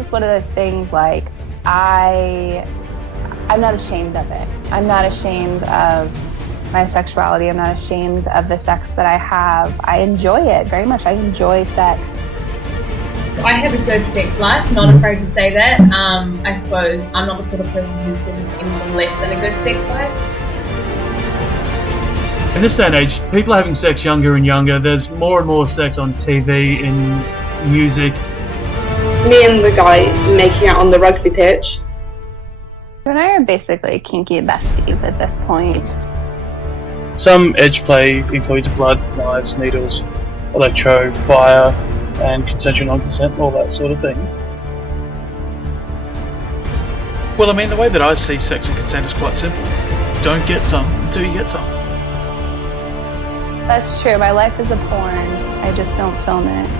just one of those things, like, I'm not ashamed of it. I'm not ashamed of my sexuality. I'm not ashamed of the sex that I have. I enjoy it very much. I enjoy sex. I have a good sex life, not afraid to say that. I suppose I'm not the sort of person who's in anything less than a good sex life. In this day and age, people are having sex younger and younger. There's more and more sex on TV, in music. Me and the guy making out on the rugby pitch. You and I are basically kinky besties at this point. Some edge play includes blood, knives, needles, electro, fire, and consensual non-consent, all that sort of thing. Well, I mean, the way that I see sex and consent is quite simple. Don't get some until you get some. That's true. My life is a porn. I just don't film it.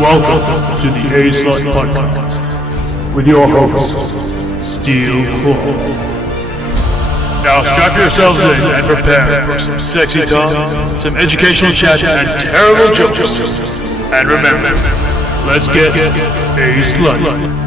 Welcome to the A-Slut podcast with your host, Steel Claw. Now strap yourselves in and prepare for some sexy talk, some educational chat, and terrible jokes. And remember, let's get A-Slut.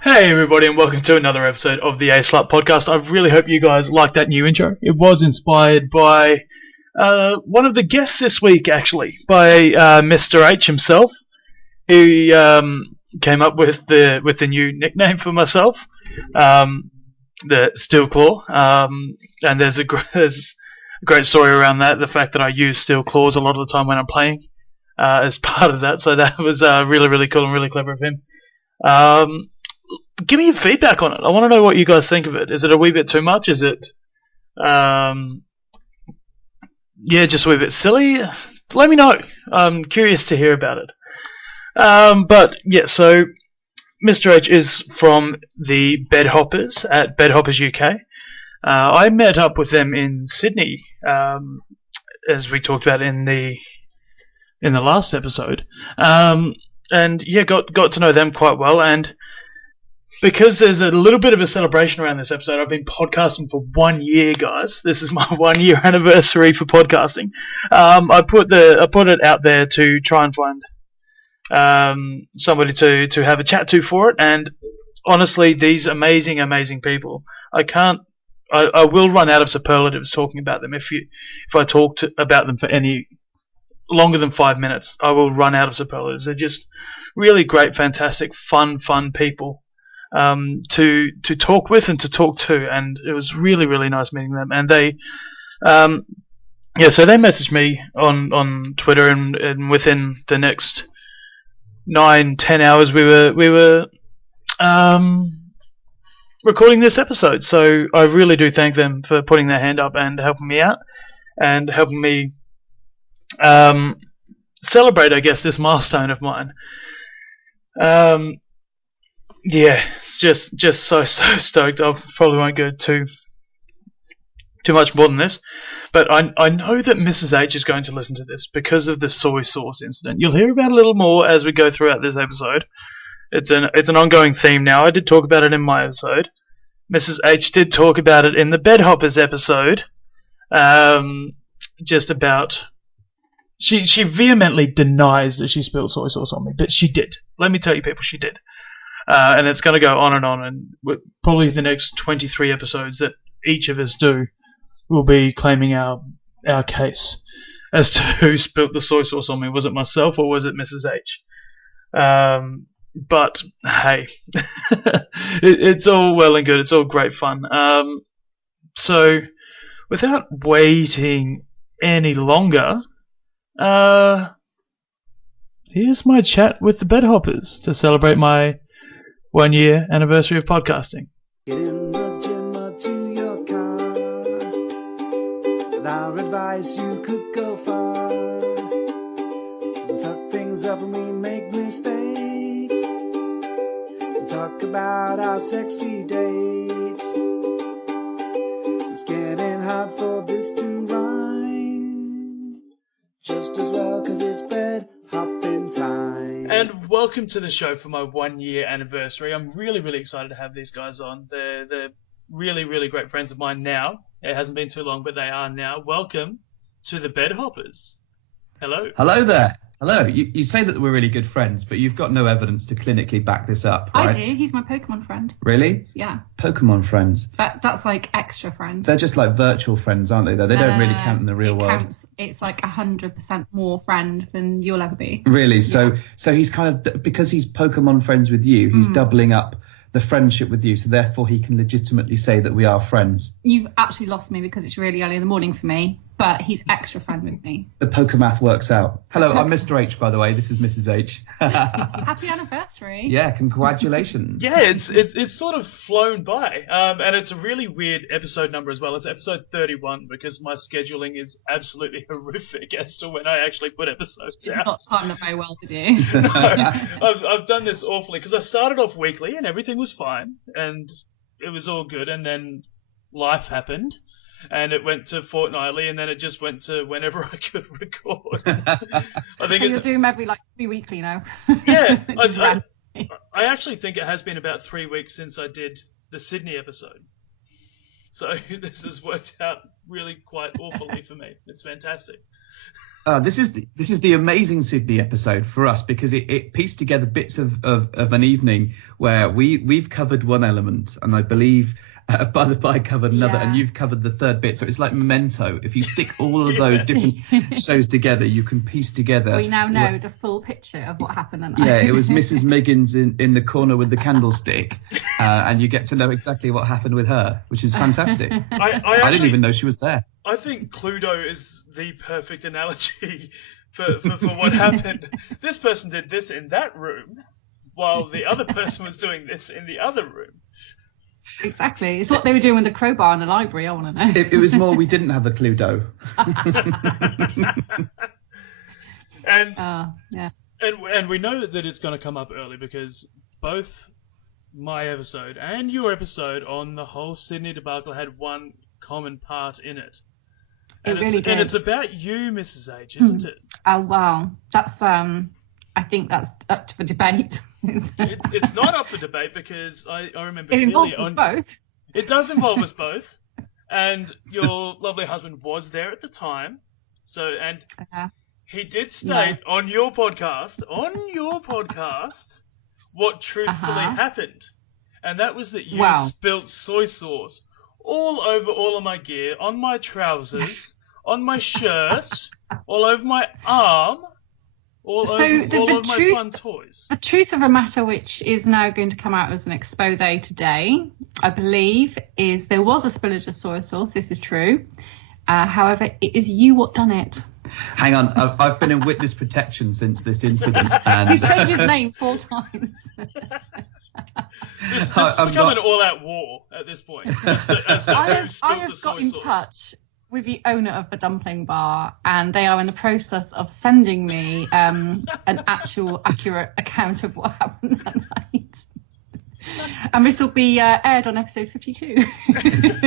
Hey everybody, and welcome to another episode of the A-Slut podcast. I really hope you guys liked that new intro. It was inspired by one of the guests this week, actually, by Mr. H himself, who came up with the new nickname for myself, the Steel Claw. And there's a great story around that, the fact that I use steel claws a lot of the time when I'm playing as part of that. So that was really, really cool and really clever of him. Give me your feedback on it. I want to know what you guys think of it. Is it a wee bit too much? Is it, just a wee bit silly? Let me know. I'm curious to hear about it. So Mr. H is from the Bedhoppers at Bedhoppers UK. I met up with them in Sydney, as we talked about in the last episode, and got to know them quite well. And because there's a little bit of a celebration around this episode, I've been podcasting for 1 year, guys. This is my 1 year anniversary for podcasting. I put it out there to try and find somebody to have a chat to for it. And honestly, these amazing, amazing people, I will run out of superlatives talking about them. If I talk about them for any longer than 5 minutes, I will run out of superlatives. They're just really great, fantastic, fun people. To talk with and to talk to, and it was really, really nice meeting them. And they, so they messaged me on Twitter, and within the next 9-10 hours, we were recording this episode. So I really do thank them for putting their hand up and helping me out, and helping me celebrate, I guess, this milestone of mine. It's just so stoked. I probably won't go too much more than this, but I know that Mrs. H is going to listen to this because of the soy sauce incident. You'll hear about it a little more as we go throughout this episode. It's an ongoing theme now. I did talk about it in my episode. Mrs. H did talk about it in the Bedhoppers episode. Just about. She vehemently denies that she spilled soy sauce on me, but she did. Let me tell you, people, she did. And it's going to go on, and probably the next 23 episodes that each of us do will be claiming our case as to who spilled the soy sauce on me. Was it myself or was it Mrs. H? But hey, it's all well and good. It's all great fun. So without waiting any longer, here's my chat with the Bedhoppers to celebrate my 1 year anniversary of podcasting. Get in the gym or to your car. With our advice, you could go far. We fuck things up and we make mistakes. talk about our sexy dates. It's getting hard for this to rhyme. Just as well, 'cause it's bed hopping time. And welcome to the show for my 1 year anniversary. I'm really, really excited to have these guys on. They're really, really great friends of mine now. It hasn't been too long, but they are now. Welcome to the Bedhoppers. Hello. Hello there. Hello. You say that we're really good friends, but you've got no evidence to clinically back this up, right? I do. He's my Pokemon friend. Really? Yeah. Pokemon friends. That's like extra friend. They're just like virtual friends, aren't they? Though they don't really count in the real world. Counts. It's like 100% more friend than you'll ever be. Really? So he's kind of, because he's Pokemon friends with you, he's doubling up the friendship with you, so therefore he can legitimately say that we are friends. You've actually lost me because it's really early in the morning for me, but he's extra friend with me. The Pokemath works out. Hello, I'm Mr. H, by the way. This is Mrs. H. Happy anniversary. Yeah, congratulations. Yeah, it's sort of flown by, and it's a really weird episode number as well. It's episode 31 because my scheduling is absolutely horrific as to when I actually put episodes Did out. not time it very well, did you? No, I've done this awfully because I started off weekly and everything was fine and it was all good, and then life happened. And it went to fortnightly, and then it just went to whenever I could record. I think so you're doing every like 3 weekly now. Yeah, Just randomly. I actually think it has been about 3 weeks since I did the Sydney episode. So this has worked out really quite awfully for me. It's fantastic. This is the amazing Sydney episode for us because it pieced together bits of an evening where we've covered one element, and I believe by the by covered another, and you've covered the third bit. So it's like Memento. If you stick all of those different shows together, you can piece together. We now know the full picture of what happened that night. Yeah, it was Mrs. Miggins in the corner with the candlestick, and you get to know exactly what happened with her, which is fantastic. I didn't even know she was there. I think Cluedo is the perfect analogy for what happened. This person did this in that room, while the other person was doing this in the other room. Exactly. It's what they were doing with the crowbar in the library, I want to know. It was more we didn't have a Cluedo. And we know that it's going to come up early because both my episode and your episode on the whole Sydney debacle had one common part in it. It really did. And it's about you, Mrs. H, isn't it? Oh, wow. That's, I think that's up for debate. It's not up for debate because I remember it involves clearly us both. It does involve us both, and your lovely husband was there at the time. So, and he did state on your podcast, what truthfully happened, and that was that you spilt soy sauce all over all of my gear, on my trousers, on my shirt, all over my arm. All of my fun toys. The truth of the matter, which is now going to come out as an expose today, I believe, is there was a spillage of soy sauce. This is true. However, it is you what done it. Hang on, I've been in witness protection since this incident. And he's changed his name 4 times. This has become an all-out war at this point. I have got in touch with the owner of the dumpling bar, and they are in the process of sending me an actual accurate account of what happened that night. And this will be aired on episode 52.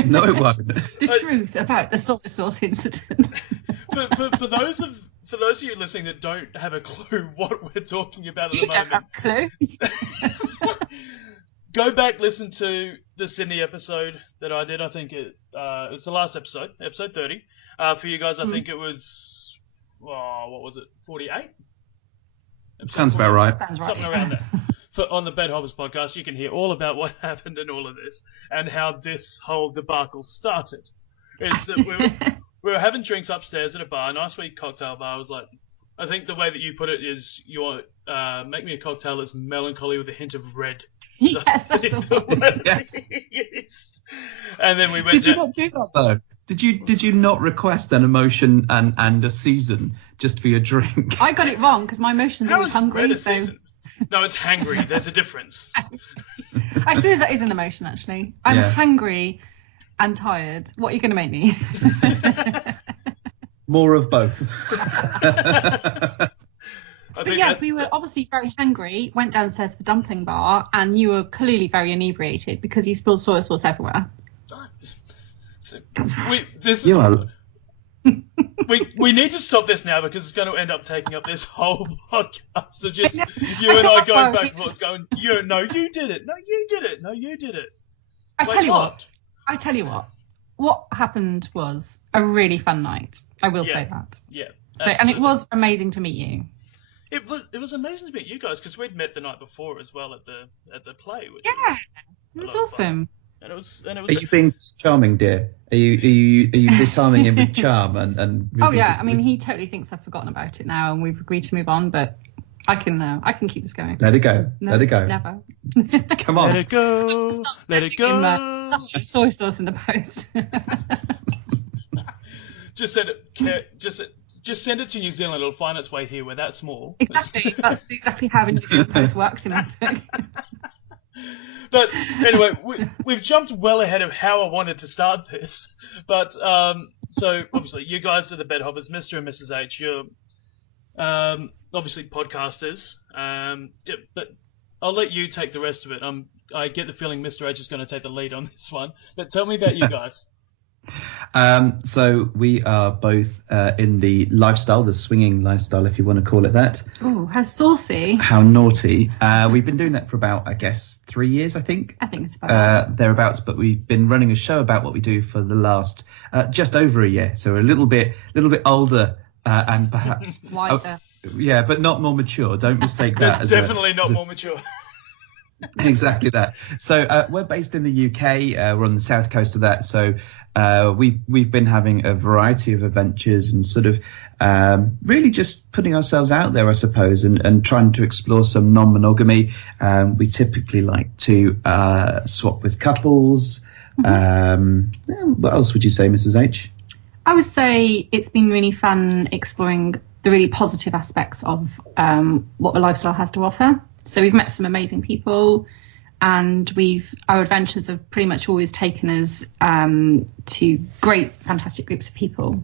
No, it won't. The truth about the soy sauce incident. For those of you listening that don't have a clue what we're talking about at the moment, don't have a clue. Go back, listen to the Sydney episode that I did. I think it's the last episode, episode 30. For you guys, I think it was, what was it, 48? Sounds about right. Something around there. On the Bedhoppers podcast, you can hear all about what happened and all of this, and how this whole debacle started. It's that we were having drinks upstairs at a bar, a nice wee cocktail bar. I was like, I think the way that you put it is, you want make me a cocktail that's melancholy with a hint of red. Yes, that's the one. Yes. And then we went. Did you not do that though? Did you not request an emotion and a season just for your drink? I got it wrong because my emotions are hungry. So no, it's hangry. There's a difference. I suppose that is an emotion actually. I'm hungry and tired. What are you going to make me? More of both. I But think yes, that- we were obviously very hungry, went downstairs for dumpling bar, and you were clearly very inebriated because you spilled soy sauce everywhere. You are. We need to stop this now because it's going to end up taking up this whole podcast of just you and I going back and forth, going, you did it, no, you did it, no, you did it. I tell you what. What happened was a really fun night. I will say that. Yeah. So, and it was amazing to meet you. It was amazing to meet you guys because we'd met the night before as well at the play. Which It was awesome. And it was. Are you being charming, dear? Are you disarming him with charm and? Oh yeah, I mean he totally thinks I've forgotten about it now, and we've agreed to move on. But I can keep this going. Let it go. No, let it go. Never. Come on. Let it go. Let it go. Soy sauce in the post. Just send it. Just send it to New Zealand. It'll find its way here. We're that small. Exactly. That's exactly how a New Zealand post works in Epic. But anyway, we've jumped well ahead of how I wanted to start this. But so obviously you guys are the Bedhoppers, Mr. and Mrs. H. You're obviously podcasters. But I'll let you take the rest of it. I get the feeling Mr. H is going to take the lead on this one. But tell me about you guys. So we are both in the lifestyle, the swinging lifestyle, if you want to call it that. Oh, how saucy. How naughty. We've been doing that for about, I guess, 3 years, I think. I think it's about thereabouts, but we've been running a show about what we do for the last just over a year. So we're a little bit older and perhaps... wiser. Yeah, but not more mature. Don't mistake that as Definitely not more mature. Exactly that. So we're based in the UK. We're on the south coast of that. So we've been having a variety of adventures and sort of really just putting ourselves out there, I suppose, and trying to explore some non-monogamy. We typically like to swap with couples. What else would you say, Mrs. H? I would say it's been really fun exploring the really positive aspects of what the lifestyle has to offer. So we've met some amazing people, and our adventures have pretty much always taken us to great, fantastic groups of people.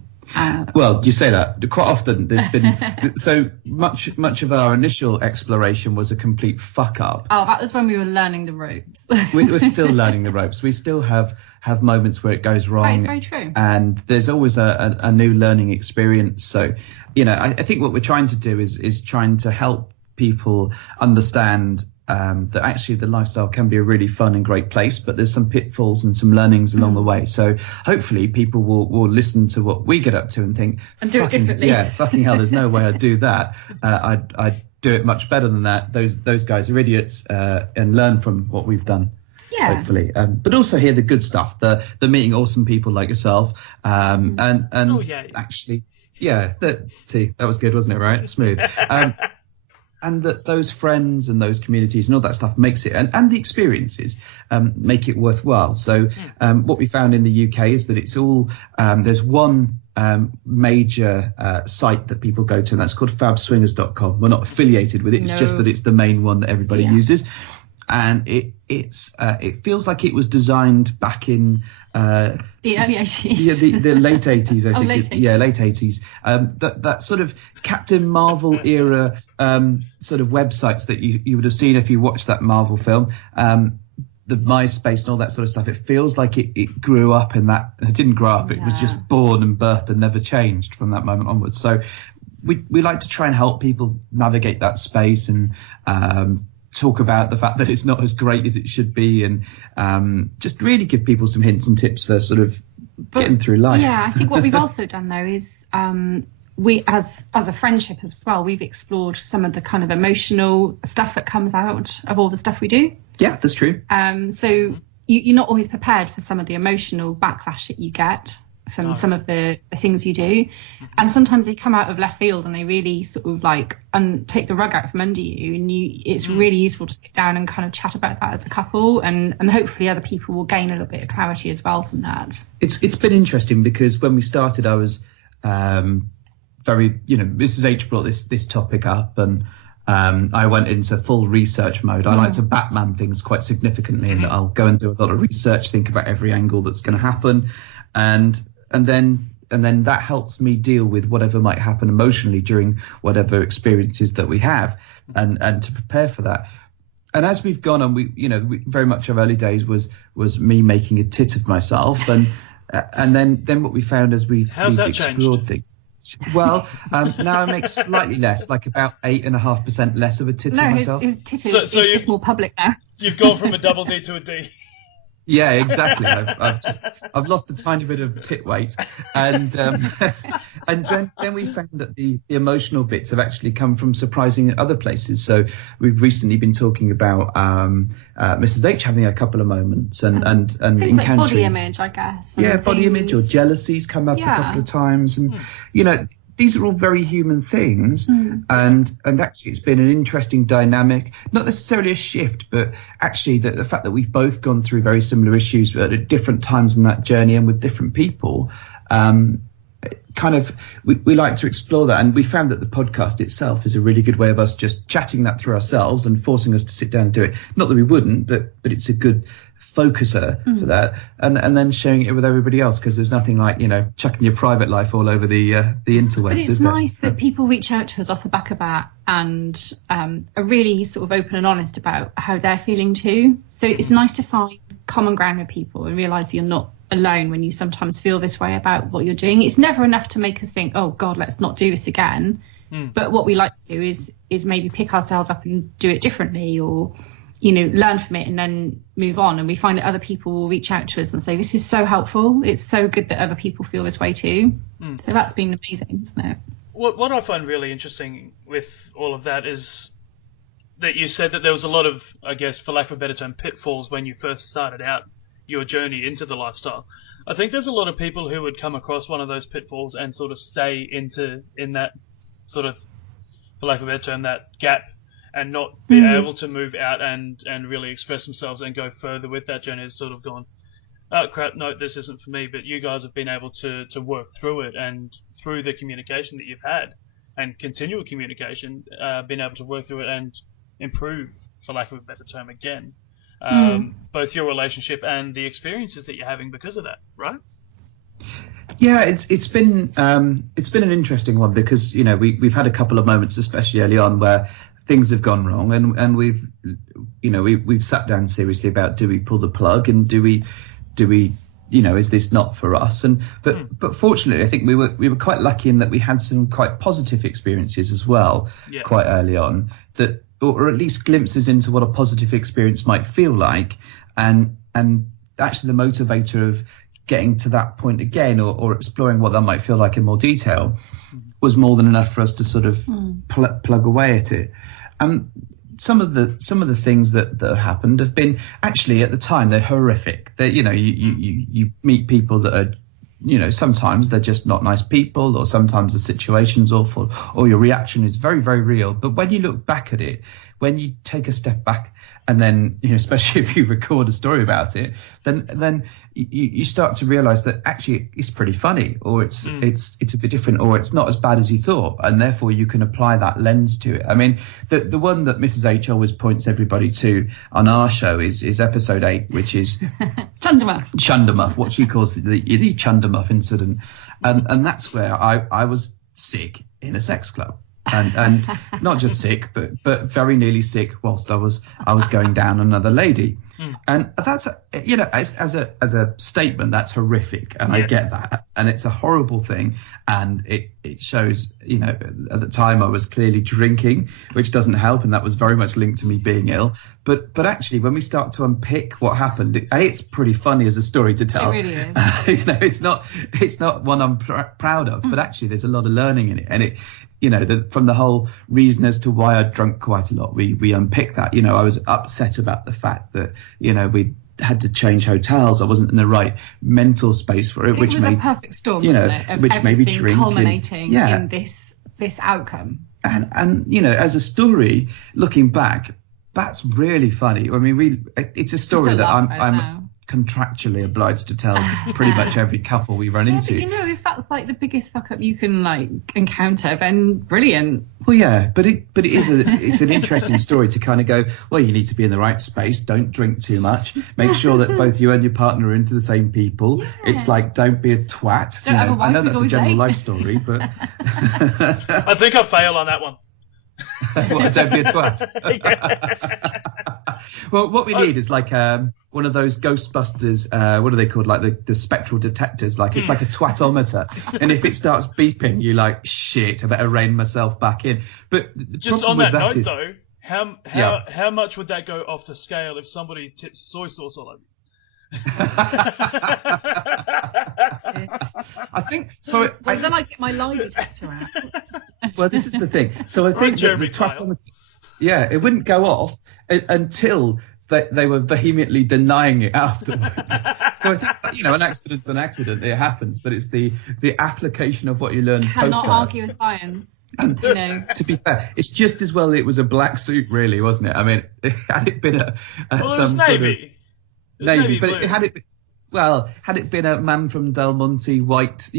Well, you say that quite often. There's been so much of our initial exploration was a complete fuck up. Oh, that was when we were learning the ropes. We're still learning the ropes. We still have moments where it goes wrong. That is very true. And there's always a new learning experience. So, I think what we're trying to do is trying to help people understand that actually the lifestyle can be a really fun and great place, but there's some pitfalls and some learnings along the way. So hopefully people will listen to what we get up to and think, and do it differently. Yeah, fucking hell, there's no way I'd do that. I'd do it much better than that. Those guys are idiots, and learn from what we've done. Yeah. Hopefully, but also hear the good stuff, the meeting awesome people like yourself, and actually, that was good, wasn't it? Right, smooth. And that those friends and those communities and all that stuff makes it, and the experiences make it worthwhile. So what we found in the UK is that it's all, there's one major site that people go to, and that's called fabswingers.com. We're not affiliated with it. It's just that it's the main one that everybody uses. And it feels like it was designed back in the early 80s. Yeah, the late 80s, I think. Late 80s. Yeah, late 80s. That sort of Captain Marvel era sort of websites that you would have seen if you watched that Marvel film. The MySpace and all that sort of stuff. It feels like it grew up in that. It didn't grow up. It was just born and birthed and never changed from that moment onwards. So we like to try and help people navigate that space and talk about the fact that it's not as great as it should be, and just really give people some hints and tips for sort of getting through life. Yeah, I think what we've also done though is we, as a friendship as well, we've explored some of the kind of emotional stuff that comes out of all the stuff we do. Yeah, that's true. So you're not always prepared for some of the emotional backlash that you get from some of the things you do, and sometimes they come out of left field and they really sort of like take the rug out from under you, and it's really useful to sit down and kind of chat about that as a couple, and hopefully other people will gain a little bit of clarity as well from that. It's been interesting because when we started I was very, Mrs. H brought this topic up, and I went into full research mode. I like to Batman things quite significantly, and I'll go and do a lot of research, think about every angle that's going to happen, and then then that helps me deal with whatever might happen emotionally during whatever experiences that we have, and to prepare for that. And as we've gone on, we very much our early days was me making a tit of myself, and then what we found as we've explored changed? things. Well, now I make slightly less, like about 8.5% less of a tit of myself. His tit is just more public now. You've gone from a double D to a D. Yeah, exactly. I've lost a tiny bit of tit weight, and then we found that the emotional bits have actually come from surprising other places. So we've recently been talking about Mrs. H having a couple of moments and encountering like body image, I guess. Yeah, body image or jealousy's come up a couple of times, and these are all very human things, and actually it's been an interesting dynamic, not necessarily a shift, but actually the fact that we've both gone through very similar issues but at different times in that journey and with different people. We like to explore that, and we found that the podcast itself is a really good way of us just chatting that through ourselves and forcing us to sit down and do it. Not that we wouldn't, but it's a good focuser for that, and then sharing it with everybody else, because there's nothing like chucking your private life all over the interwebs. But it's nice that people reach out to us off the back of that and are really sort of open and honest about how they're feeling too. So it's nice to find common ground with people and realise you're not alone when you sometimes feel this way about what you're doing. It's never enough to make us think, oh God, let's not do this again. But what we like to do is maybe pick ourselves up and do it differently, or learn from it and then move on. And we find that other people will reach out to us and say, this is so helpful. It's so good that other people feel this way too. So that's been amazing, isn't it? What I find really interesting with all of that is that you said that there was a lot of, I guess, for lack of a better term, pitfalls when you first started out your journey into the lifestyle. I think there's a lot of people who would come across one of those pitfalls and sort of stay in that sort of, for lack of a better term, that gap, and not be able to move out and really express themselves and go further with that journey. Has sort of gone, oh crap, no, this isn't for me. But you guys have been able to work through it, and through the communication that you've had and continual communication, been able to work through it and improve, for lack of a better term, again, both your relationship and the experiences that you're having because of that, right? Yeah, it's been an interesting one, because we've had a couple of moments, especially early on, where things have gone wrong, and we've sat down seriously about, do we pull the plug, and do we is this not for us? And but fortunately, I think we were quite lucky in that we had some quite positive experiences as well, quite early on, that, or at least glimpses into what a positive experience might feel like, and actually the motivator of getting to that point again, or exploring what that might feel like in more detail, was more than enough for us to sort of plug away at it. Some of the things that happened have been, actually at the time, they're horrific. They you meet people that are, sometimes they're just not nice people, or sometimes the situation's awful, or your reaction is very, very real. But when you look back at it, when you take a step back, and then, especially if you record a story about it, then you start to realize that actually it's pretty funny, or it's a bit different, or it's not as bad as you thought, and therefore you can apply that lens to it. I mean, the one that Mrs. H always points everybody to on our show is episode 8, which is Chundermuff, what she calls the Chundermuff incident, and that's where I was sick in a sex club. And not just sick, but very nearly sick whilst I was going down another lady, and that's as a statement, that's horrific, and I get that, and it's a horrible thing, and it shows, at the time I was clearly drinking, which doesn't help, and that was very much linked to me being ill. But actually, when we start to unpick what happened, it's pretty funny as a story to tell. It really is. It's not one I'm proud of, but actually there's a lot of learning in it, and it. From the whole reason as to why I drunk quite a lot, we unpicked that. I was upset about the fact that, we had to change hotels. I wasn't in the right mental space for it. It was a perfect storm, wasn't it? Of which made me drink, culminating in this outcome. And as a story, looking back, that's really funny. I mean, it's a story that contractually obliged to tell pretty much every couple we run into. But, you know, if that's like the biggest fuck up you can like encounter, then brilliant. Well, yeah, but it's an interesting story to kind of go, well, you need to be in the right space. Don't drink too much. Make sure that both you and your partner are into the same people. Yeah. It's like, don't be a twat. Don't have a wife I know that's a general late. life story, but I think I fail on that one. What, don't be a twat. Well, what we need is like one of those Ghostbusters, what are they called? Like the spectral detectors. Like it's like a twatometer. And if it starts beeping, you're like, shit, I better rein myself back in. But the just problem on with that note, is, though, how much would that go off the scale if somebody tips soy sauce all over you? I think so. Well, then I get my lie detector out. Well, this is the thing. So I think that the twatometer, it wouldn't go off until they were vehemently denying it afterwards. So I think, an accident's an accident. It happens, but it's the application of what you learn. Cannot argue with science. And, to be fair, it's just as well it was a black suit, really, wasn't it? I mean, had it been some Navy. Navy, but had it been a man from Del Monte white,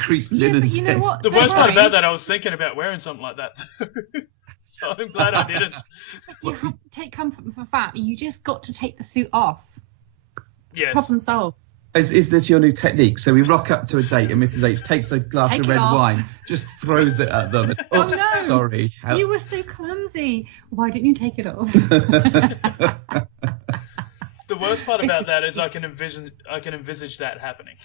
creased linen. But you know what? The worst part about that, I was thinking about wearing something like that too. So I'm glad I didn't. You have to take comfort from the fact you just got to take the suit off. Yes. Problem solved. Is this your new technique? So we rock up to a date and Mrs. H takes a glass of red wine, just throws it at them. And, oops, no. Sorry. You were so clumsy. Why didn't you take it off? The worst part about that is I can envisage that happening.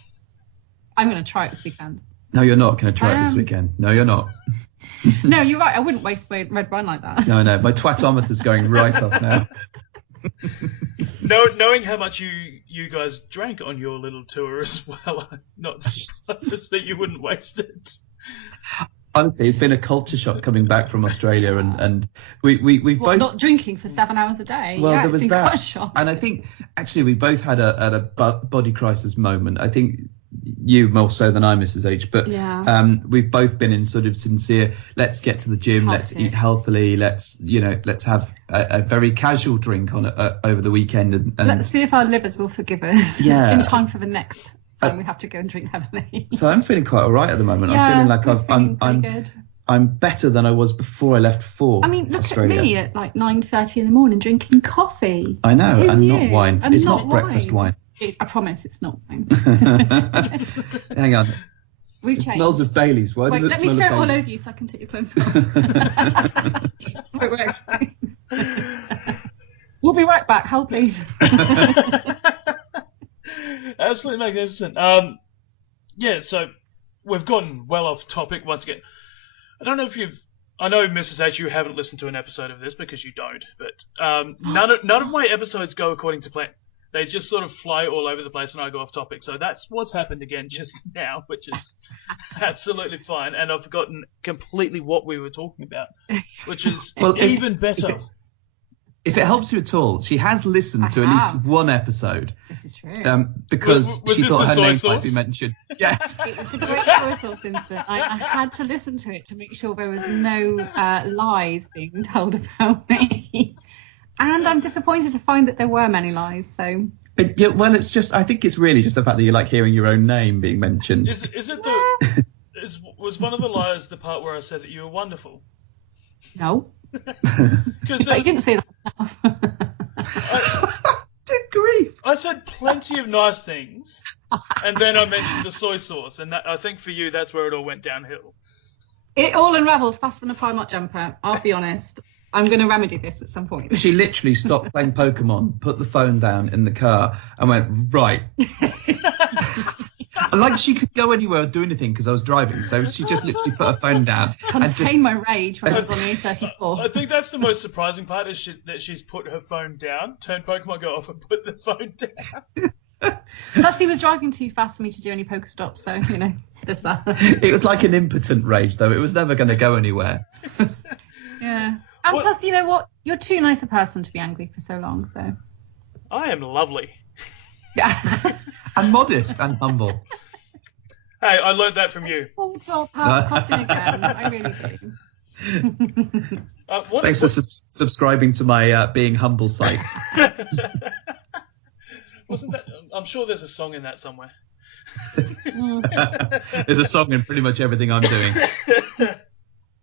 I'm going to try it this weekend. No, you're not going to try it this weekend. No, you're not. No, you're right. I wouldn't waste red wine like that. No. My twatometer's going right off now. Knowing how much you guys drank on your little tour as well, I'm not surprised that you wouldn't waste it. Honestly, it's been a culture shock coming back from Australia, and we both not drinking for 7 hours a day. Well, yeah, there was that, quite a shock. And I think actually we both had a body crisis moment. I think you more so than I, Mrs. H, but we've both been in sort of sincere. Let's get to the gym. Let's eat healthily. Let's have a very casual drink on over the weekend, and let's see if our livers will forgive us. Yeah. In time for the next time we have to go and drink heavily. So I'm feeling quite all right at the moment. I'm feeling like I'm better than I was before I left for Australia. At me at like 9:30 in the morning drinking coffee. I know, and not wine. It's not breakfast wine. I promise it's not wine. Hang on. It smells of Baileys. Why does it smell of Baileys? Let me throw it all over you so I can take your clothes off. It works right. We'll be right back. Hold, please. Absolutely magnificent. So we've gotten well off topic once again. I don't know if I know, Mrs. H, you haven't listened to an episode of this because you don't, but none of my episodes go according to plan. They just sort of fly all over the place and I go off topic. So that's what's happened again just now, which is absolutely fine. And I've forgotten completely what we were talking about, which is even better. If it helps you at all, she has listened to at least one episode. This is true. Because she thought her name might be mentioned. Yes. It was the great soy sauce incident. I had to listen to it to make sure there was no lies being told about me. And I'm disappointed to find that there were many lies. So. Well, it's just. I think it's really just the fact that you like hearing your own name being mentioned. Is it was one of the lies the part where I said that you were wonderful? No. But you didn't say that enough. Good grief! I said plenty of nice things, and then I mentioned the soy sauce, and that, I think for you that's where it all went downhill. It all unravelled faster than a Primark jumper. I'll be honest. I'm going to remedy this at some point. She literally stopped playing Pokemon, put the phone down in the car, and went, right. Like she could go anywhere or do anything because I was driving, so she just literally put her phone down. Contain my rage when I was on the A34. I think that's the most surprising part is that she's put her phone down, turned Pokemon Go off, and put the phone down. Plus, he was driving too fast for me to do any poker stops, so there's that. It was like an impotent rage, though. It was never going to go anywhere. Yeah. And plus, you know what? You're too nice a person to be angry for so long, so. I am lovely. Yeah. And modest and humble. Hey, I learned that from you. Forward to our paths crossing again. I really do. Thanks for subscribing to my Being Humble site. Wasn't that? I'm sure there's a song in that somewhere. There's a song in pretty much everything I'm doing.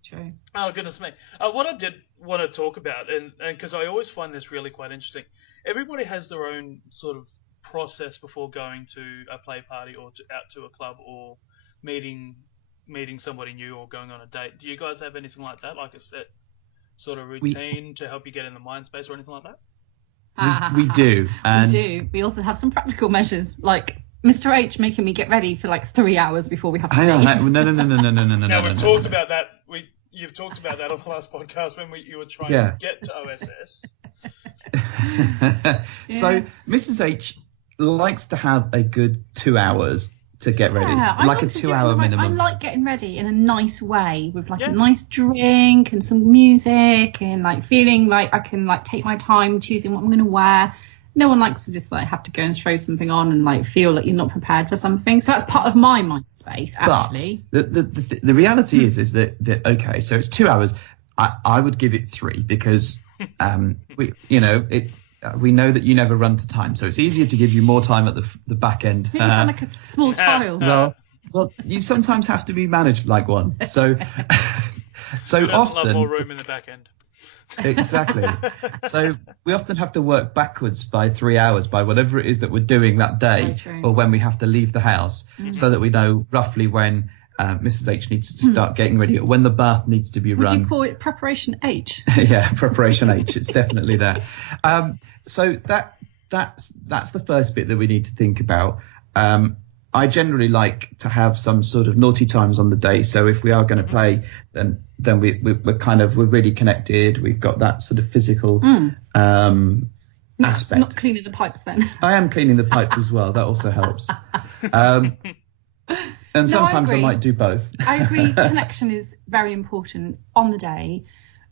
True. Oh, goodness me. What I did want to talk about, and because I always find this really quite interesting, everybody has their own sort of process before going to a play party or out to a club or meeting somebody new or going on a date. Do you guys have anything like that, like a set sort of routine to help you get in the mind space or anything like that? We do. And we do. We also have some practical measures, like Mr. H making me get ready for like 3 hours before we have to leave. No. Now, we've talked about that. You've talked about that on the last podcast when you were trying to get to OSS. So Mrs. H likes to have a good 2 hours to get ready, like a 2 hour minimum. I like getting ready in a nice way with like a nice drink and some music and like feeling like I can like take my time choosing what I'm going to wear. No one likes to just like have to go and throw something on and like feel like you're not prepared for something. So that's part of my mind space, actually. But the reality is that okay, so it's 2 hours. I would give it 3 because we know that you never run to time, so it's easier to give you more time at the back end. You sound like a small child. Well, you sometimes have to be managed like one. So Who doesn't often love more room in the back end. Exactly. So we often have to work backwards by 3 hours by whatever it is that we're doing that day or when we have to leave the house, so that we know roughly when Mrs. H needs to start getting ready, or when the bath needs to be run. Would you call it preparation H? Yeah, preparation H. It's definitely there. So that's the first bit that we need to think about. I generally like to have some sort of naughty times on the day. So if we are going to play, then we're really connected. We've got that sort of physical aspect. Not cleaning the pipes then. I am cleaning the pipes as well. That also helps. And sometimes I might do both. I agree. Connection is very important on the day,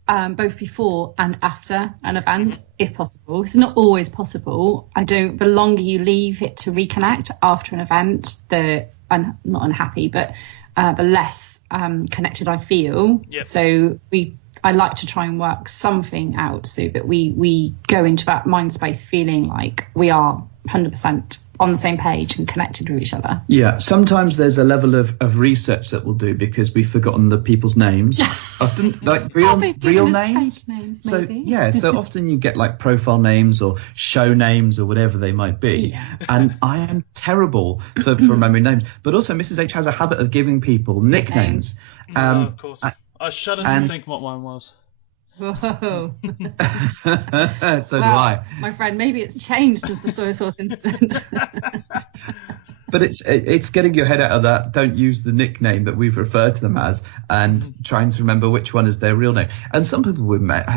both before and after an event, if possible. It's not always possible. The longer you leave it to reconnect after an event, I'm not unhappy, but the less connected I feel. Yep. So I like to try and work something out so that we go into that mind space feeling like we are 100% on the same page and connected with each other. Yeah, sometimes there's a level of research that we'll do because we've forgotten the people's names. Often, like real names. Fake names, so maybe. So often you get like profile names or show names or whatever they might be. Yeah. And I am terrible for remembering names. But also Mrs. H has a habit of giving people nicknames. Of course. I shudder to think what mine was. Whoa. So do I. My friend, maybe it's changed since the soy sauce incident. But it's getting your head out of that. Don't use the nickname that we've referred to them as, and trying to remember which one is their real name. And some people we've met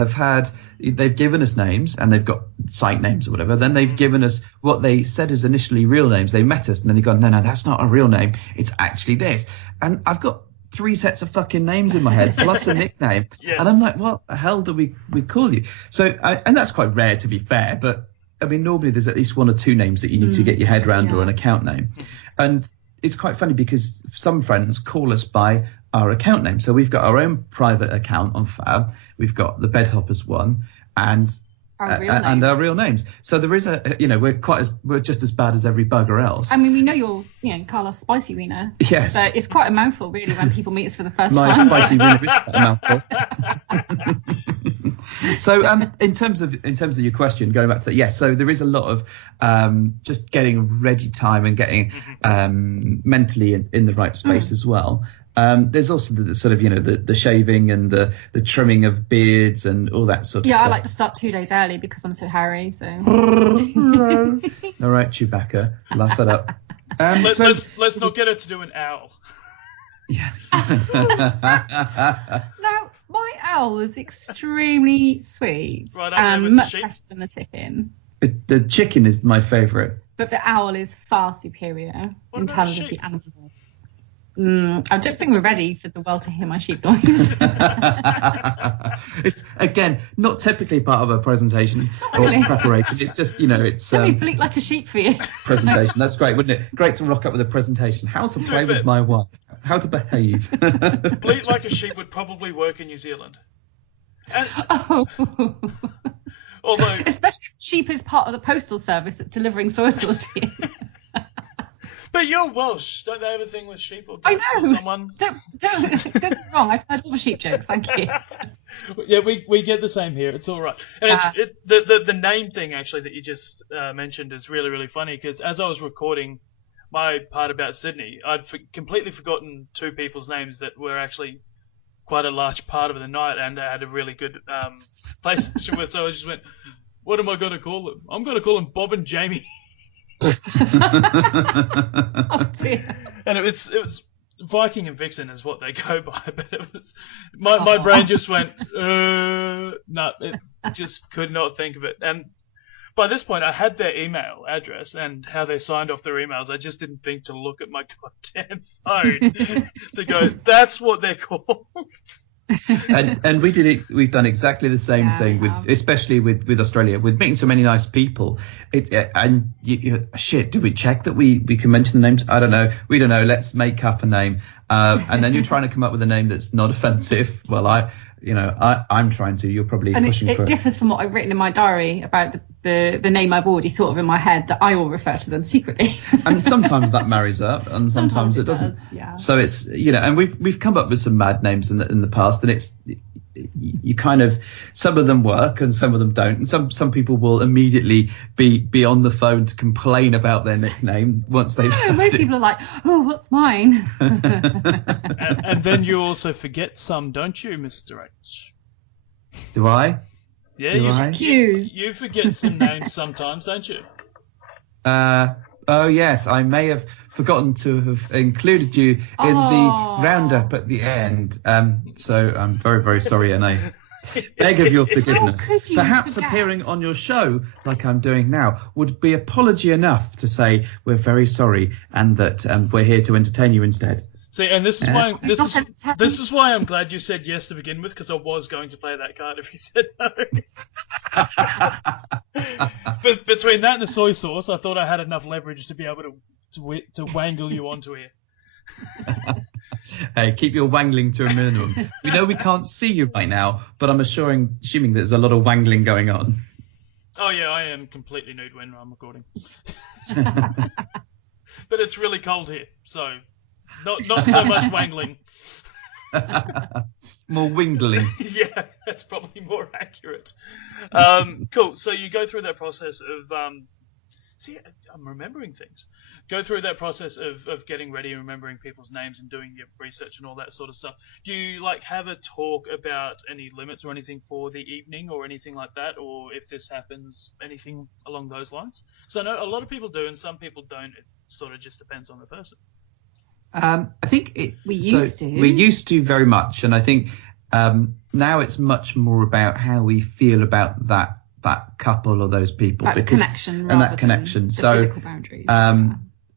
they've given us names and they've got site names or whatever. Then they've given us what they said is initially real names. They met us and then they've gone, no, that's not a real name. It's actually this. And I've got 3 sets of fucking names in my head plus a nickname, and I'm like, what the hell do we call you? So and that's quite rare, to be fair, but I mean normally there's at least 1 or 2 names that you need to get your head around, or an account name. And it's quite funny because some friends call us by our account name. So we've got our own private account on Fab, we've got the Bedhoppers one, and our real names. So there is we're just as bad as every bugger else. I mean, we know you're, Carla's spicy wiener. Yes. So it's quite a mouthful, really, when people meet us for the first My time. spicy wiener is quite a mouthful. So in terms of your question, going back to that, so there is a lot of just getting ready time and getting mentally in the right space as well. There's also the sort of, the shaving and the trimming of beards and all that sort of stuff. Yeah, I like to start 2 days early because I'm so hairy. So. All right, Chewbacca, laugh it up. Let's not get her to do an owl. Yeah. Now, my owl is extremely sweet and much better than the chicken. The chicken is my favourite. But the owl is far superior in terms of the animals. I don't think we're ready for the world to hear my sheep noise. It's, again, not typically part of a presentation or preparation. It's just, it's... Let me bleat like a sheep for you. Presentation. That's great, wouldn't it? Great to rock up with a presentation. How to play with my wife. How to behave. Bleat like a sheep would probably work in New Zealand. Although, especially if sheep is part of the postal service that's delivering soy sauce to you. But you're Welsh. Don't they have a thing with sheep or I goats know. or someone? Don't get me wrong. I've heard all the sheep jokes. Thank you. Yeah, we get the same here. It's all right. And the name thing actually that you just mentioned is really, really funny because as I was recording my part about Sydney, I'd completely forgotten two people's names that were actually quite a large part of the night and I had a really good PlayStation with. So I just went, what am I going to call them? I'm going to call them Bob and Jamie. Oh dear. And it was Viking and Vixen is what they go by, but it was my brain just went no, it just could not think of it. And by this point, I had their email address and how they signed off their emails. I just didn't think to look at my goddamn phone to go, that's what they're called. and we did it. We've done exactly the same thing especially with Australia, with meeting so many nice people. Shit, do we check that we can mention the names? I don't know. We don't know. Let's make up a name. And then you're trying to come up with a name that's not offensive. Well, I'm trying to. You're probably pushing for it. It differs from what I've written in my diary about the name I've already thought of in my head that I will refer to them secretly. And sometimes that marries up, and sometimes it doesn't. Yeah. So it's and we've come up with some mad names in the past, and it's you kind of, some of them work and some of them don't, and some people will immediately be on the phone to complain about their nickname once they've most people are like, oh, what's mine? and then you also forget some, don't you, Mr. H? Do I? Yeah, you forget some names sometimes, don't you? Oh yes, I may have forgotten to have included you in the roundup at the end. So I'm very, very sorry, and I beg of your forgiveness. Perhaps appearing on your show, like I'm doing now, would be apology enough to say we're very sorry and that we're here to entertain you instead. See, and this is why I'm glad you said yes to begin with, because I was going to play that card if you said no. But between that and the soy sauce, I thought I had enough leverage to be able to wangle you onto here. Hey, keep your wangling to a minimum. We know we can't see you right now, but I'm assuming there's a lot of wangling going on. Oh yeah, I am completely nude when I'm recording. But it's really cold here, so not so much wangling. More wingling. Yeah, that's probably more accurate. Cool. So you go through that process of see, I'm remembering things. Go through that process of getting ready and remembering people's names and doing your research and all that sort of stuff. Do you have a talk about any limits or anything for the evening or anything like that, or if this happens, anything along those lines? Because I know a lot of people do and some people don't. It sort of just depends on the person. I think we used to very much, and I think now it's much more about how we feel about that couple or those people, because that connection. So physical boundaries.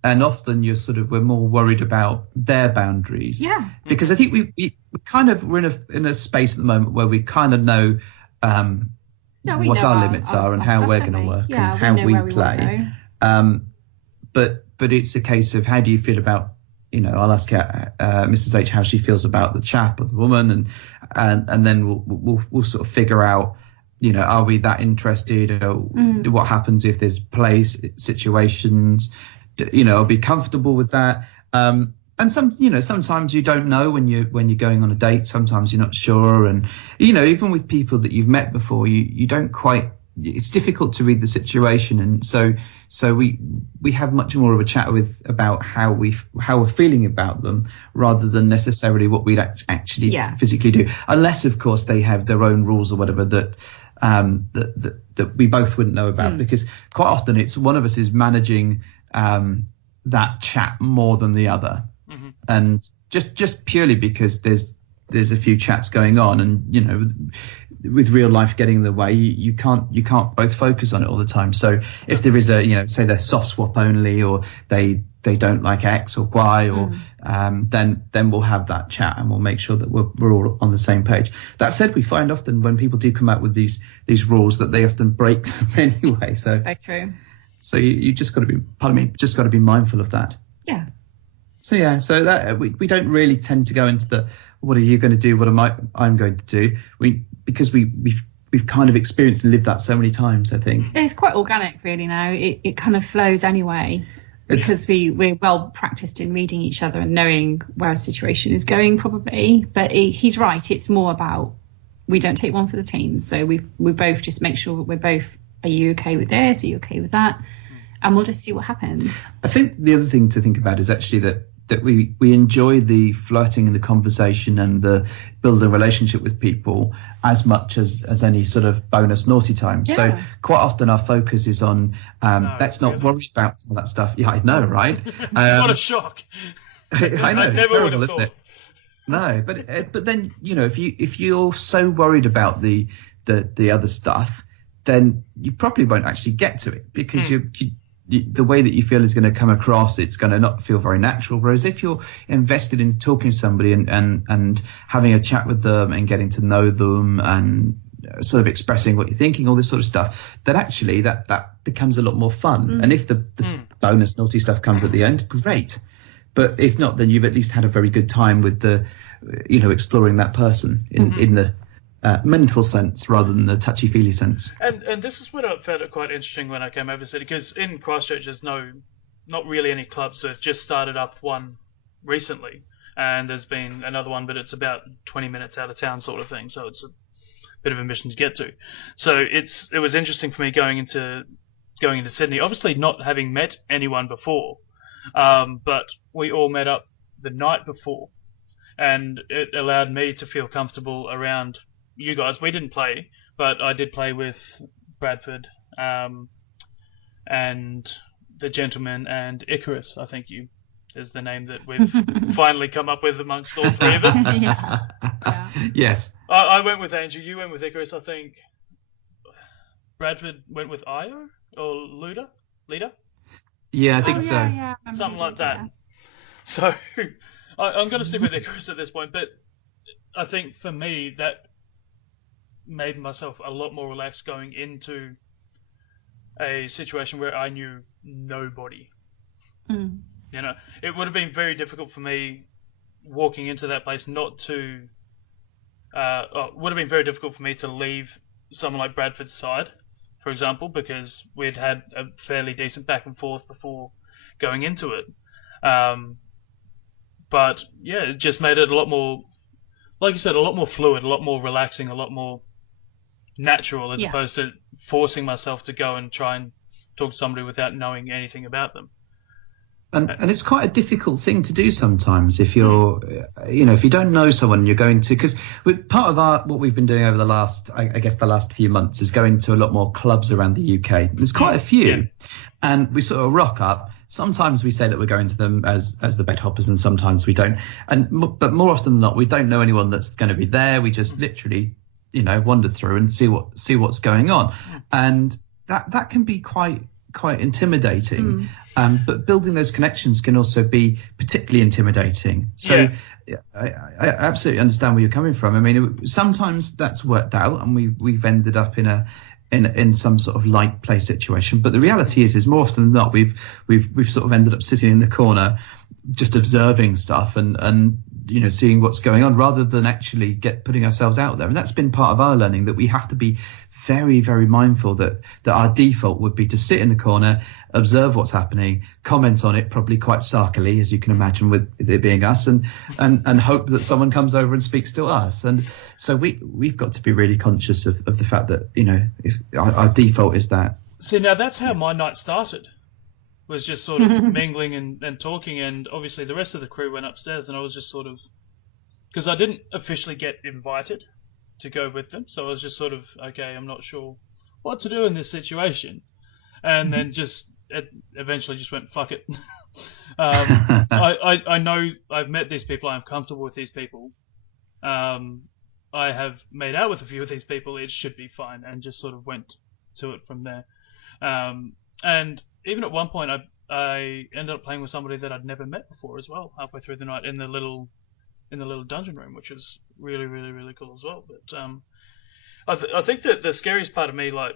And often we're more worried about their boundaries. Yeah. Because I think we're in a space at the moment where we kind of know what our limits are and how we're going to work and how we play. But it's a case of how do you feel about, I'll ask Mrs. H how she feels about the chap or the woman, and then we'll sort of figure out, are we that interested, or what happens if there's situations, I'll be comfortable with that. And sometimes you don't know when you're going on a date. Sometimes you're not sure, and even with people that you've met before, you don't quite. It's difficult to read the situation, and so we have much more of a chat about how we're feeling about them, rather than necessarily what we'd actually physically do, unless of course they have their own rules or whatever that we both wouldn't know about, because quite often it's one of us is managing that chat more than the other, and just purely because there's a few chats going on, and with real life getting in the way, you can't both focus on it all the time. So if there is a say they're soft swap only, or they don't like X or Y, or then we'll have that chat and we'll make sure that we're all on the same page. That said, we find often when people do come out with these rules that they often break them anyway. So very true. So you just got to be mindful of that. Yeah. So that we don't really tend to go into the what are you going to do, what am I'm going to do, because we've kind of experienced and lived that so many times. I think it's quite organic really now. It kind of flows anyway. because we're well practiced in reading each other and knowing where a situation is going, probably. But he's right. It's more about, we don't take one for the team. So we both just make sure that we're both, are you okay with this? Are you okay with that? And we'll just see what happens. I think the other thing to think about is actually that we enjoy the flirting and the conversation and the building a relationship with people as much as any sort of bonus naughty time. Yeah. So quite often our focus is on let's not worry about some of that stuff. Yeah, I know, right? What a shock. I know, it's terrible, isn't it? No, but then, you know, if you're so worried about the other stuff, then you probably won't actually get to it, because the way that you feel is going to come across, it's going to not feel very natural. Whereas if you're invested in talking to somebody and having a chat with them and getting to know them and sort of expressing what you're thinking, all this sort of stuff, then actually that becomes a lot more fun. And if the bonus naughty stuff comes at the end, great. But if not, then you've at least had a very good time with exploring that person in the mental sense rather than the touchy-feely sense. And this is what I found it quite interesting when I came over to City, because in Christchurch there's not really any clubs. That just started up one recently, and there's been another one, but it's about 20 minutes out of town sort of thing, so it's a bit of a mission to get to. So it was interesting for me going into Sydney, obviously not having met anyone before, but we all met up the night before, and it allowed me to feel comfortable around you guys. We didn't play, but I did play with Bradford and the gentleman and Icarus, I think is the name that we've finally come up with amongst all three of us. Yeah. Yes. I went with Andrew, you went with Icarus, I think Bradford went with Io or Leader? Yeah, I think so. Yeah, something like that. Yeah. So I'm going to stick with Icarus at this point, but I think for me that made myself a lot more relaxed going into a situation where I knew nobody. You know, it would have been very difficult for me walking into that place would have been very difficult for me to leave someone like Bradford's side, for example, because we'd had a fairly decent back and forth before going into it. But yeah, it just made it a lot more, like you said, a lot more fluid, a lot more relaxing, a lot more natural, as opposed to forcing myself to go and try and talk to somebody without knowing anything about them. And it's quite a difficult thing to do sometimes if you're, if you don't know someone, you're going to, because part of what we've been doing over the last few months is going to a lot more clubs around the UK. There's quite a few, and we sort of rock up. Sometimes we say that we're going to them as the Bedhoppers, and sometimes we don't. But more often than not, we don't know anyone that's going to be there. We just literally, wander through and see what's going on, and that can be quite intimidating. But building those connections can also be particularly intimidating. So I absolutely understand where you're coming from. I mean, sometimes that's worked out, and we've ended up in some sort of light play situation. But the reality is more often than not, we've sort of ended up sitting in the corner, just observing stuff and seeing what's going on, rather than actually putting ourselves out there. And that's been part of our learning, that we have to be very, very mindful that our default would be to sit in the corner, observe what's happening, comment on it, probably quite sarkily, as you can imagine, with it being us, and hope that someone comes over and speaks to us. And so we've got to be really conscious of the fact that, if our default is that. See, now that's how my night started, was just sort of mingling and talking, and obviously the rest of the crew went upstairs, and I was just sort of, because I didn't officially get invited to go with them, so I was just sort of, okay, I'm not sure what to do in this situation, and then eventually just went, fuck it. I know I've met these people, I'm comfortable with these people, I have made out with a few of these people, it should be fine, and just sort of went to it from there. And even at one point I ended up playing with somebody that I'd never met before as well, halfway through the night in the little dungeon room, which was really, really, really cool as well. But I think that the scariest part of me, like,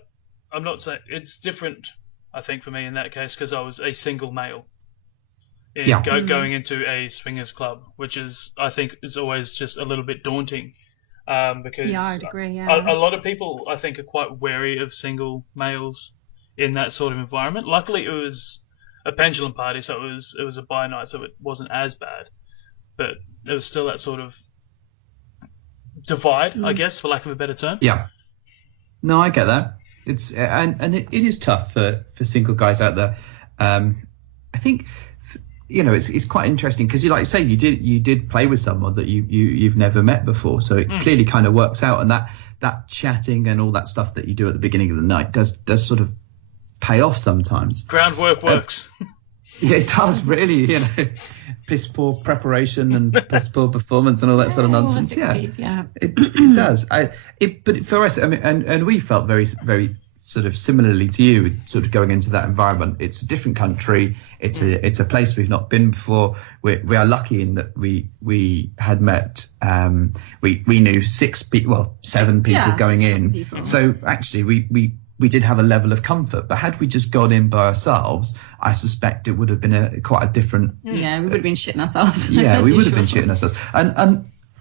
I'm not saying it's different, I think, for me in that case, because I was a single male going into a swingers club, which is, I think, is always just a little bit daunting, because I'd agree, a lot of people, I think, are quite wary of single males in that sort of environment. Luckily, it was a pendulum party, so it was a bi night, so it wasn't as bad, but there was still that sort of divide, I guess, for lack of a better term. Yeah. No, I get that. It's and it is tough for single guys out there. I think, it's quite interesting because, like you say, you did play with someone that you've never met before, so it clearly kind of works out, and that chatting and all that stuff that you do at the beginning of the night does sort of pay off sometimes. Groundwork works. Yeah, it does really, piss poor preparation and piss poor performance and all that sort of nonsense. It does. But for us, I mean, and we felt very, very sort of similarly to you, sort of going into that environment. It's a different country. It's a place we've not been before. We are lucky in that we had met. We knew 7 people going in. People. So actually, we did have a level of comfort, but had we just gone in by ourselves, I suspect it would have been quite a different. Yeah, we would have been shitting ourselves. Yeah, we would have been shitting ourselves.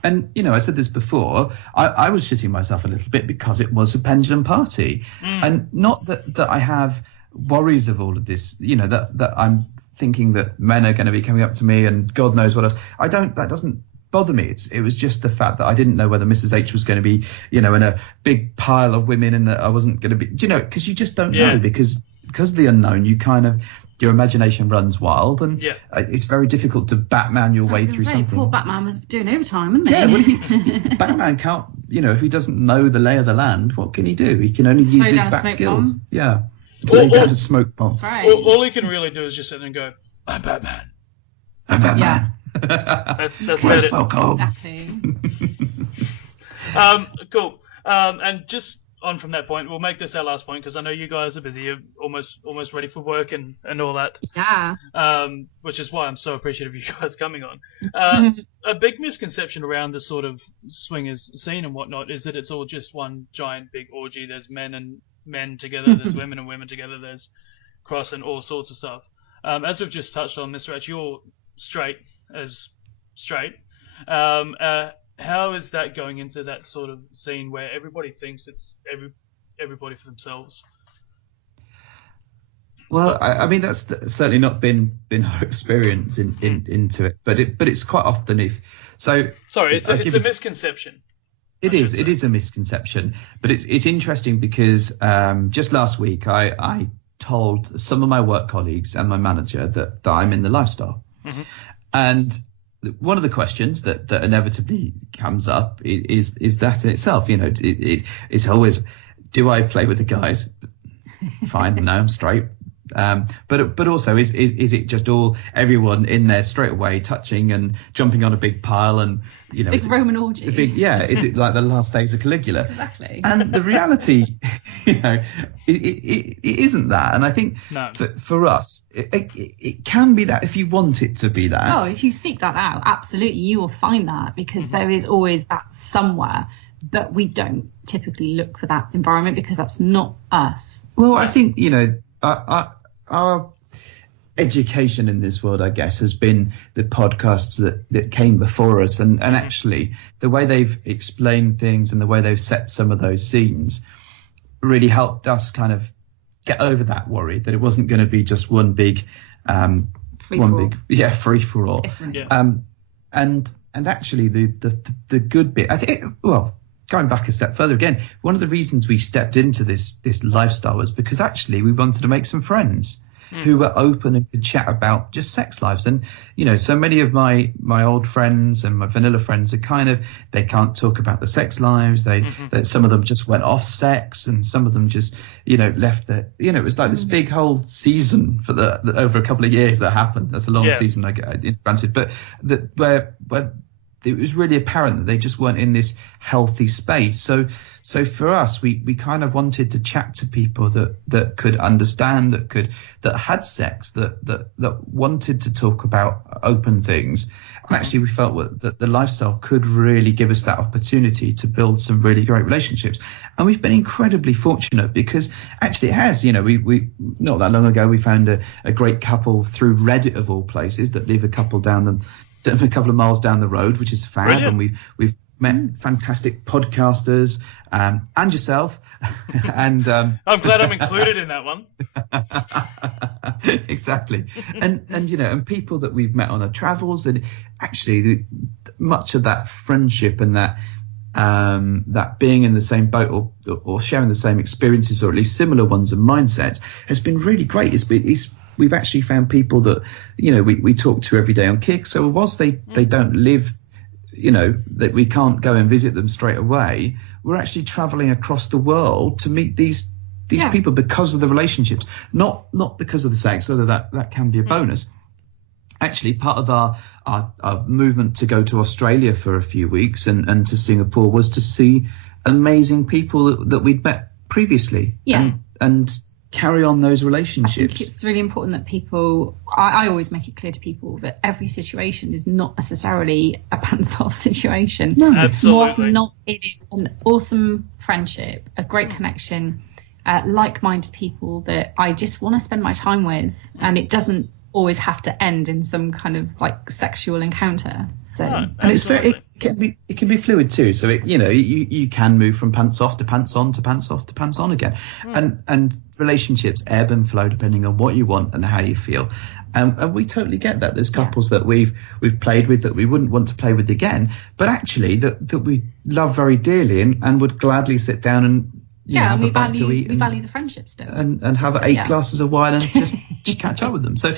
And I said this before. I was shitting myself a little bit because it was a pendulum party, and not that I have worries of all of this. That I'm thinking that men are going to be coming up to me and God knows what else. I don't. That doesn't bother me. It was just the fact that I didn't know whether Mrs. H was going to be, in a big pile of women, and that I wasn't going to be, because you just don't know, because of the unknown, you kind of, your imagination runs wild, and it's very difficult to Batman your way through something. Poor Batman was doing overtime, wasn't he? Yeah, well, Batman can't, if he doesn't know the lay of the land, what can he do? He can only use his bat skills. Bomb. Yeah. Lay down a smoke bomb. That's right. All he can really do is just sit there and go, I'm Batman. I'm Batman. Yeah. That's Where's about it. Exactly. Cool. And just on from that point, we'll make this our last point because I know you guys are busy. You're almost ready for work and all that. Yeah. Which is why I'm so appreciative of you guys coming on. A big misconception around this sort of swingers scene and whatnot is that it's all just one giant big orgy. There's men and men together. There's women and women together. There's cross and all sorts of stuff. As we've just touched on, Mr. H, you're straight. How is that going into that sort of scene where everybody thinks it's everybody for themselves? Well, I mean that's certainly not been our experience into it, but it's quite often it's a misconception. It is a misconception, but it's interesting because just last week I told some of my work colleagues and my manager that I'm in the lifestyle. And one of the questions that inevitably comes up is that in itself. It's always, do I play with the guys? Fine, no, I'm straight. But also, is it just everyone in there straight away touching and jumping on a big pile and big Roman orgy? Is it like the last days of Caligula? Exactly. And the reality, it isn't that. And I think for us, it can be that if you want it to be that. Oh, if you seek that out, absolutely, you will find that because there is always that somewhere. But we typically look for that environment because that's not us. Well, I think our education in this world, I guess, has been the podcasts that came before us, and actually the way they've explained things and the way they've set some of those scenes really helped us kind of get over that worry that it wasn't going to be just one big free for all. And actually the good bit, I think, going back a step further again, one of the reasons we stepped into this lifestyle was because actually we wanted to make some friends who were open and could chat about just sex lives. And, so many of my old friends and my vanilla friends are they can't talk about the sex lives. That some of them just went off sex and some of them just, left it was like this big whole season for over a couple of years that happened. That's a long season, I granted, but where it was really apparent that they just weren't in this healthy space. So for us, we kind of wanted to chat to people that could understand, that had sex, that wanted to talk about open things. And actually, we felt that the lifestyle could really give us that opportunity to build some really great relationships. And we've been incredibly fortunate because actually it has. We not that long ago we found a great couple through Reddit of all places that live a couple of miles down the road, which is fab. Brilliant. And met fantastic podcasters, and yourself. And I'm glad I'm included in that one. Exactly. And and people that we've met on our travels, and actually much of that friendship and that being in the same boat or sharing the same experiences, or at least similar ones and mindsets, has been really great. We've actually found people that we talk to every day on Kick. So whilst they don't live, that we can't go and visit them straight away, we're actually traveling across the world to meet these people because of the relationships, not because of the sex, although that can be a bonus. Actually, part of our movement to go to Australia for a few weeks and to Singapore was to see amazing people that we'd met previously, and carry on those relationships. I think it's really important that people, I always make it clear to people that every situation is not necessarily a pants-off situation. No, absolutely. More often than not, it is an awesome friendship, a great connection, like-minded people that I just want to spend my time with, and it doesn't always have to end in some kind of like sexual encounter. So and it can be fluid too. So you can move from pants off to pants on to pants off to pants on again, and relationships ebb and flow depending on what you want and how you feel. And we totally get that. There's couples that we've played with that we wouldn't want to play with again, but actually that we love very dearly and would gladly sit down and have a bite to eat. We value the friendship still. And have 8 glasses of wine and just catch up with them. So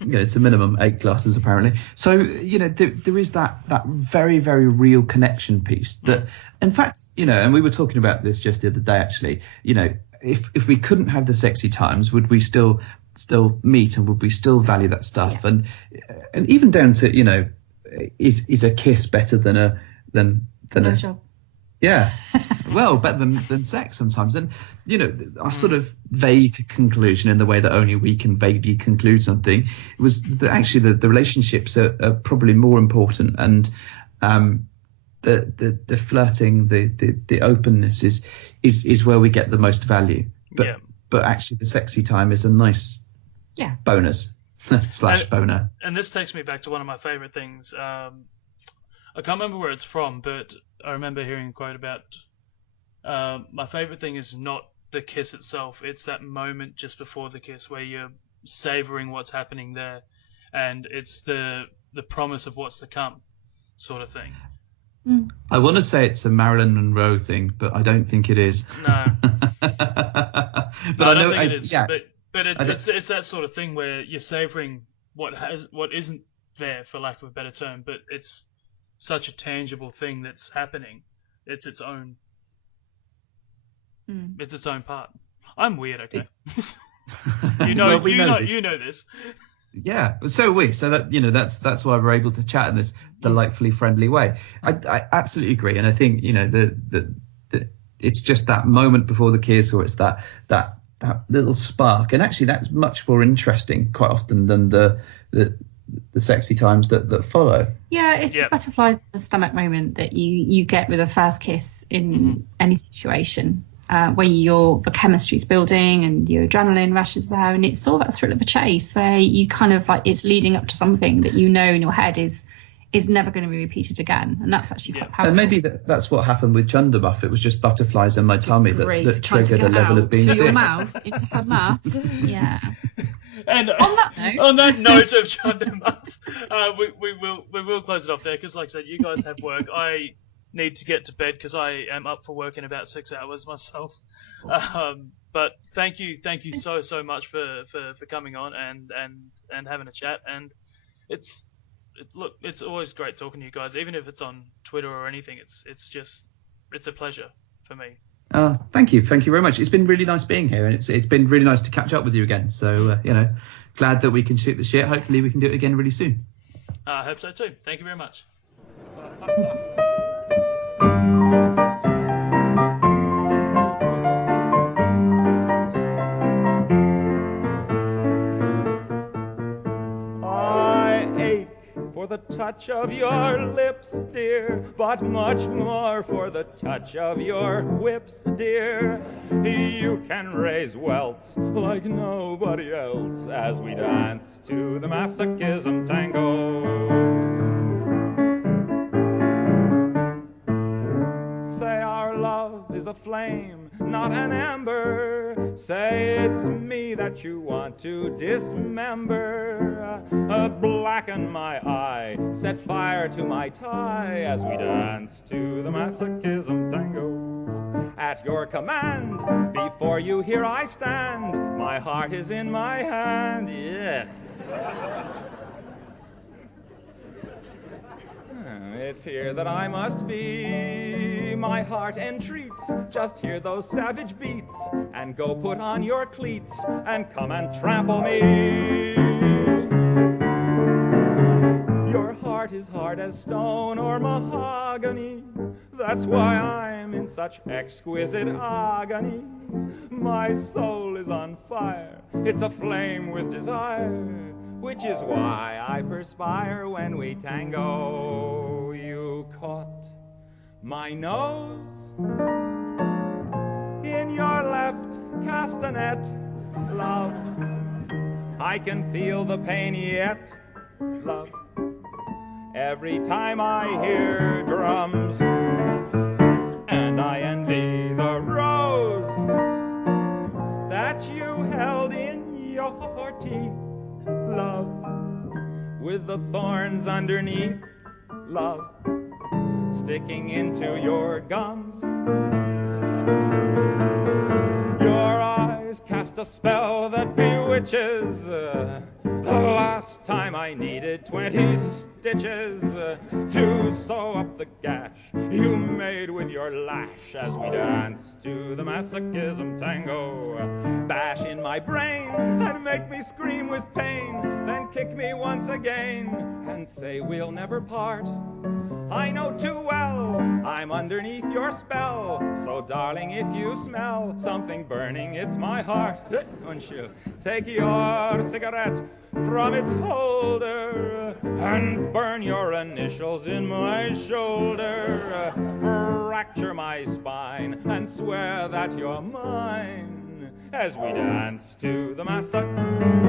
it's a minimum 8 glasses apparently. So there is that very, very real connection piece that, in fact, and we were talking about this just the other day actually. If we couldn't have the sexy times, would we still meet, and would we still value that stuff? And even down to is a kiss better than a job? Yeah, well, better than sex sometimes. And our sort of vague conclusion, in the way that only we can vaguely conclude something, was that actually the relationships are probably more important, and the flirting, the openness is where we get the most value. But actually the sexy time is a nice bonus / boner. And this takes me back to one of my favorite things. I can't remember where it's from, but I remember hearing a quote about my favorite thing is not the kiss itself, it's that moment just before the kiss where you're savoring what's happening there, and it's the promise of what's to come, sort of thing. I want to say it's a Marilyn Monroe thing, but I don't think it is. No. But I don't think it is. Yeah. But it's that sort of thing where you're savoring what isn't there, for lack of a better term, but it's such a tangible thing that's happening. It's its own. It's its own part. I'm weird, okay? you know this. Yeah, so are we. So that that's why we're able to chat in this delightfully friendly way. I absolutely agree, and I think that it's just that moment before the kiss, or it's that little spark, and actually that's much more interesting quite often than the sexy times that follow. Yeah, it's the butterflies in the stomach moment that you get with a first kiss in any situation, when the chemistry's building and your adrenaline rushes there, and it's all that thrill of a chase where you kind of like, it's leading up to something that in your head is never going to be repeated again, and that's actually quite powerful. And maybe that's what happened with Chundabuff. It was just butterflies in my tummy that triggered a level of being sick. sick. Your mouth, into her mouth. Yeah. And on that note of Chundabuff, we will close it off there, because like I said, you guys have work. I need to get to bed because I am up for work in about 6 hours myself. But thank you so much for coming on and having a chat. And it's always great talking to you guys, even if it's on Twitter or anything. It's a pleasure for me. Thank you very much. It's been really nice being here, and it's been really nice to catch up with you again. So glad that we can shoot the shit. Hopefully we can do it again really soon. I hope so too. Thank you very much. The touch of your lips, dear, but much more for the touch of your whips, dear. You can raise welts like nobody else as we dance to the masochism tango. a flame, not an ember. Say it's me that you want to dismember. Blacken my eye, set fire to my tie as we dance to the masochism tango. At your command, before you here I stand. My heart is in my hand. Yeah. It's here that I must be. My heart entreats. Just hear those savage beats, and go put on your cleats and come and trample me. Your heart is hard as stone or mahogany. That's why I'm in such exquisite agony. My soul is on fire. It's aflame with desire, which is why I perspire when we tango. You caught my nose in your left castanet, love. I can feel the pain yet, love, every time I hear drums. And I envy the rose that you held in your teeth, love, with the thorns underneath, love, sticking into your gums. Your eyes cast a spell that bewitches. The last time I needed 20 stitches to sew up the gash you made with your lash as we dance to the masochism tango. Bash in my brain and make me scream with pain, then kick me once again and say we'll never part. I know too well I'm underneath your spell, so darling, if you smell something burning, it's my heart. Won't you take your cigarette from its holder and burn your initials in my shoulder? Fracture my spine and swear that you're mine as we dance to the massacre.